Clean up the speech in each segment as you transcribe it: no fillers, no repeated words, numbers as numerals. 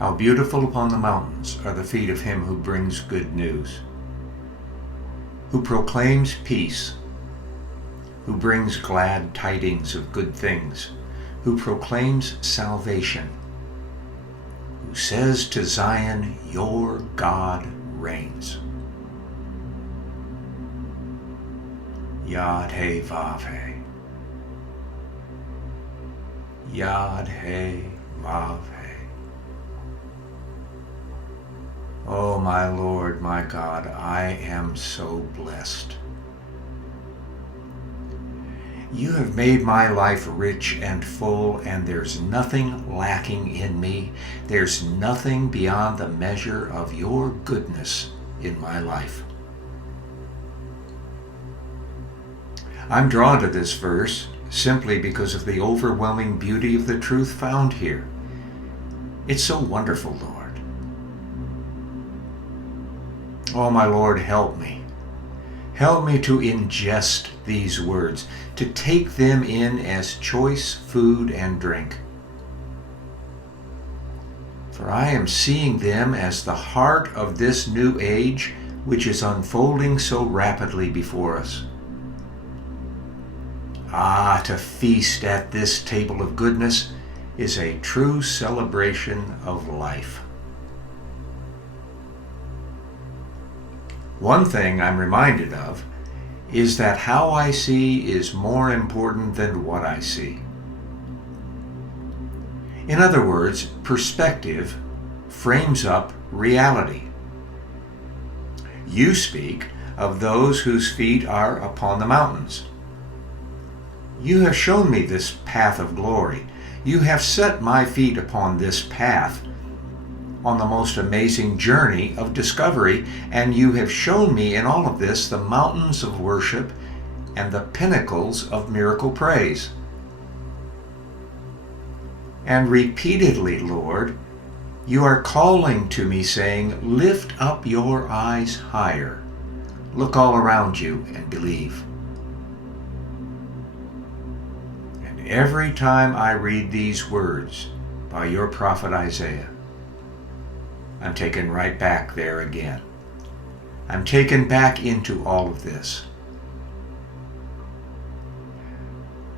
How beautiful upon the mountains are the feet of him who brings good news, who proclaims peace, who brings glad tidings of good things, who proclaims salvation, who says to Zion, your God reigns. Yad He Vav He. Yad He Vav He. Oh, my Lord, my God, I am so blessed. You have made my life rich and full, and there's nothing lacking in me. There's nothing beyond the measure of your goodness in my life. I'm drawn to this verse simply because of the overwhelming beauty of the truth found here. It's so wonderful, Lord. Oh, my Lord, help me. Help me to ingest these words, to take them in as choice food and drink. For I am seeing them as the heart of this new age which is unfolding so rapidly before us. Ah, to feast at this table of goodness is a true celebration of life. One thing I'm reminded of is that how I see is more important than what I see. In other words, perspective frames up reality. You speak of those whose feet are upon the mountains. You have shown me this path of glory. You have set my feet upon this path, on the most amazing journey of discovery, and you have shown me in all of this the mountains of worship and the pinnacles of miracle praise. And repeatedly, Lord, you are calling to me saying, lift up your eyes higher. Look all around you and believe. And every time I read these words by your prophet Isaiah, I'm taken right back there again. I'm taken back into all of this.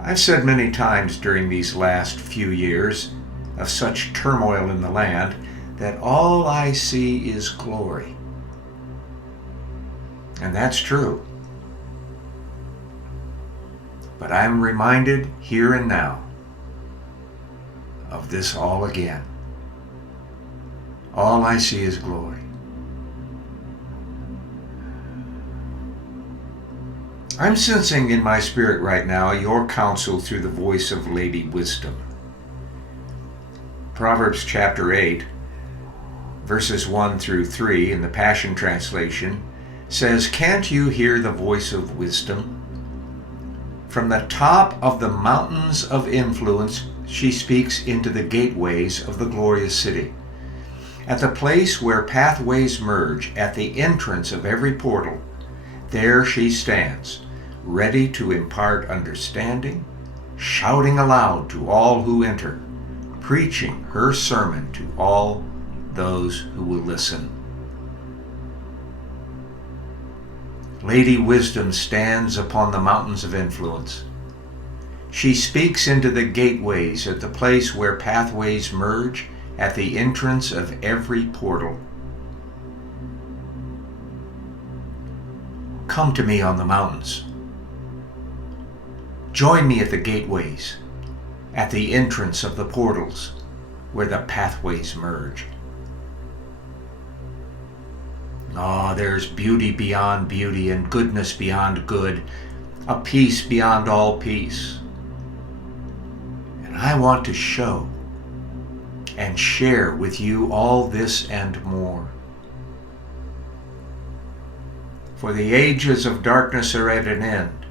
I've said many times during these last few years of such turmoil in the land that all I see is glory. And that's true. But I'm reminded here and now of this all again. All I see is glory. I'm sensing in my spirit right now your counsel through the voice of Lady Wisdom. Proverbs chapter 8, verses 1 through 3 in the Passion Translation says, "Can't you hear the voice of wisdom? From the top of the mountains of influence she speaks into the gateways of the glorious city. At the place where pathways merge, at the entrance of every portal, there she stands, ready to impart understanding, shouting aloud to all who enter, preaching her sermon to all those who will listen." Lady Wisdom stands upon the mountains of influence. She speaks into the gateways at the place where pathways merge, at the entrance of every portal. Come to me on the mountains. Join me at the gateways, at the entrance of the portals, where the pathways merge. Ah, there's beauty beyond beauty and goodness beyond good, a peace beyond all peace. And I want to show and share with you all this and more. For the ages of darkness are at an end.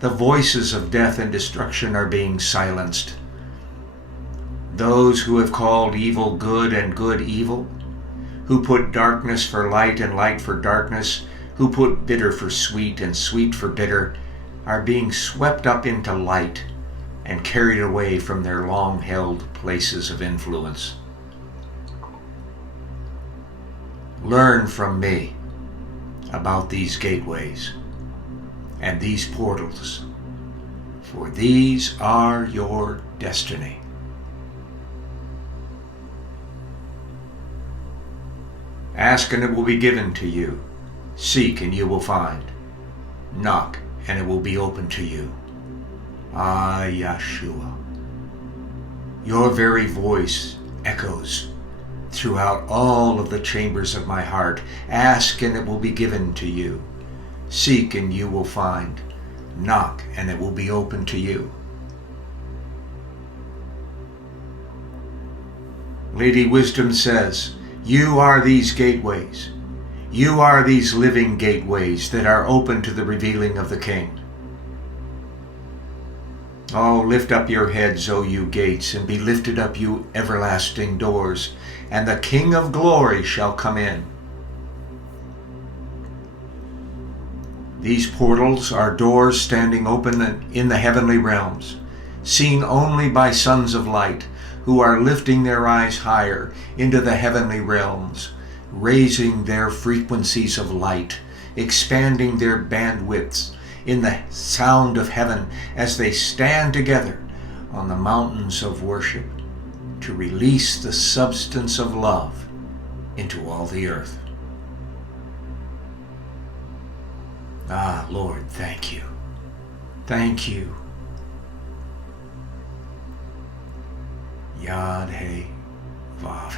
The voices of death and destruction are being silenced. Those who have called evil good and good evil, who put darkness for light and light for darkness, who put bitter for sweet and sweet for bitter, are being swept up into light and carried away from their long-held places of influence. Learn from me about these gateways and these portals, for these are your destiny. Ask and it will be given to you. Seek and you will find. Knock and it will be open to you. Ah, Yeshua. Your very voice echoes throughout all of the chambers of my heart. Ask and it will be given to you. Seek and you will find. Knock and it will be open to you. Lady Wisdom says, you are these gateways. You are these living gateways that are open to the revealing of the King. Oh, lift up your heads, O you gates, and be lifted up, you everlasting doors, and the King of glory shall come in. These portals are doors standing open in the heavenly realms, seen only by sons of light, who are lifting their eyes higher into the heavenly realms, raising their frequencies of light, expanding their bandwidths in the sound of heaven as they stand together on the mountains of worship to release the substance of love into all the earth. Ah, Lord, thank you. Thank you. Yad He Vav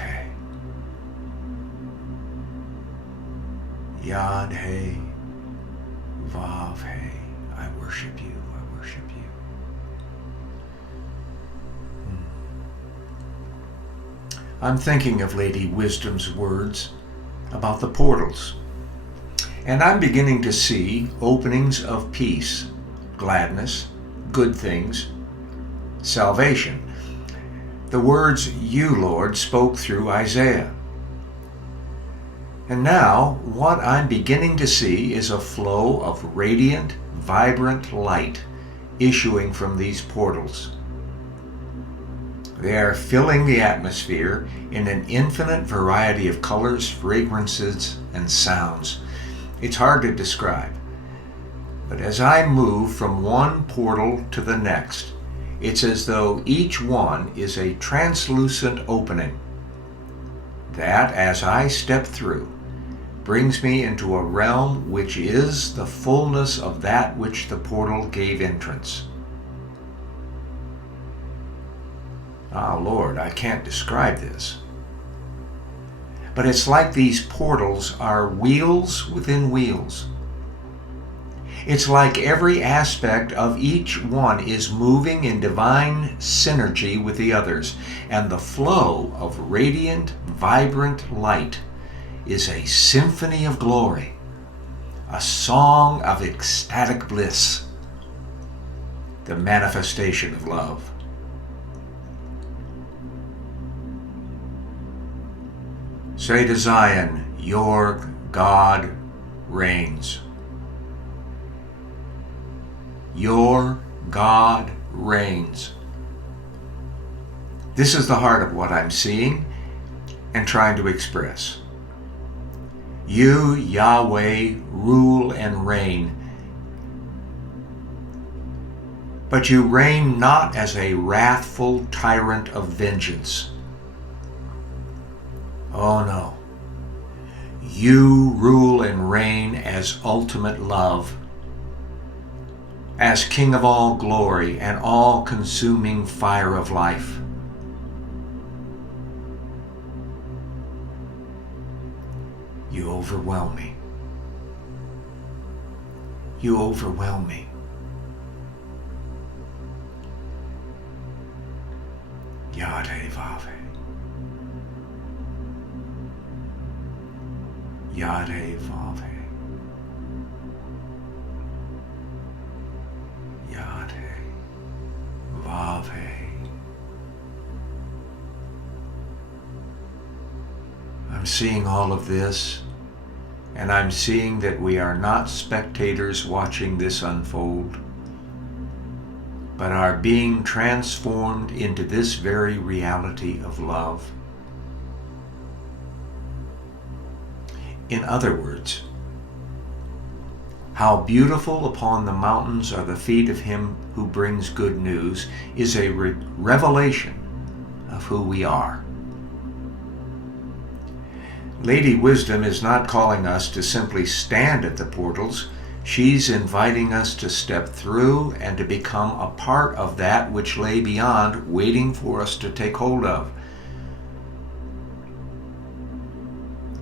He. Yad He Vav He. I worship you. I worship you. I'm thinking of Lady Wisdom's words about the portals, and I'm beginning to see openings of peace, gladness, good things, salvation. The words you, Lord, spoke through Isaiah. And now, what I'm beginning to see is a flow of radiant, vibrant light issuing from these portals. They are filling the atmosphere in an infinite variety of colors, fragrances, and sounds. It's hard to describe. But as I move from one portal to the next, it's as though each one is a translucent opening that, as I step through, brings me into a realm which is the fullness of that which the portal gave entrance. Ah, Lord, I can't describe this. But it's like these portals are wheels within wheels. It's like every aspect of each one is moving in divine synergy with the others, and the flow of radiant, vibrant light is a symphony of glory, a song of ecstatic bliss, the manifestation of love. Say to Zion, your God reigns. Your God reigns. This is the heart of what I'm seeing and trying to express. You, Yahweh, rule and reign. But you reign not as a wrathful tyrant of vengeance. Oh no. You rule and reign as ultimate love, as King of all glory and all-consuming fire of life. You overwhelm me. You overwhelm me. Yad He Vav He. Yad He Vav He. Yad He Vav He. I'm seeing all of this, and I'm seeing that we are not spectators watching this unfold, but are being transformed into this very reality of love. In other words, how beautiful upon the mountains are the feet of him who brings good news is a revelation of who we are. Lady Wisdom is not calling us to simply stand at the portals. She's inviting us to step through and to become a part of that which lay beyond, waiting for us to take hold of.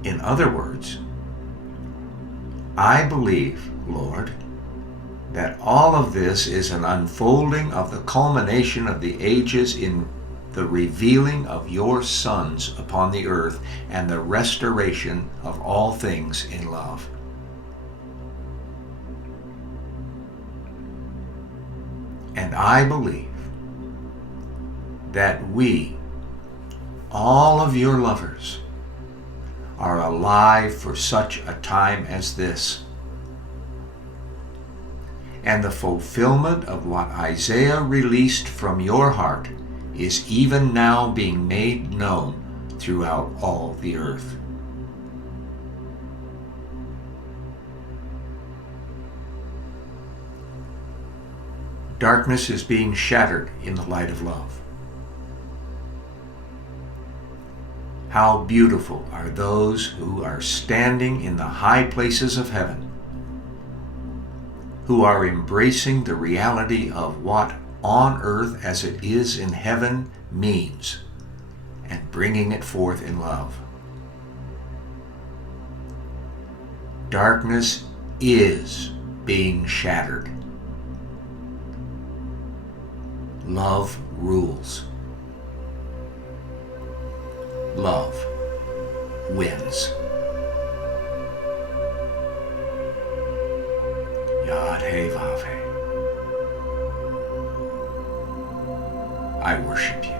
In other words, I believe, Lord, that all of this is an unfolding of the culmination of the ages in the revealing of your sons upon the earth and the restoration of all things in love. And I believe that we, all of your lovers, are alive for such a time as this. And the fulfillment of what Isaiah released from your heart is even now being made known throughout all the earth. Darkness is being shattered in the light of love. How beautiful are those who are standing in the high places of heaven, who are embracing the reality of what on earth as it is in heaven means, and bringing it forth in love. Darkness is being shattered. Love rules. Love wins. Yahweh. I worship you.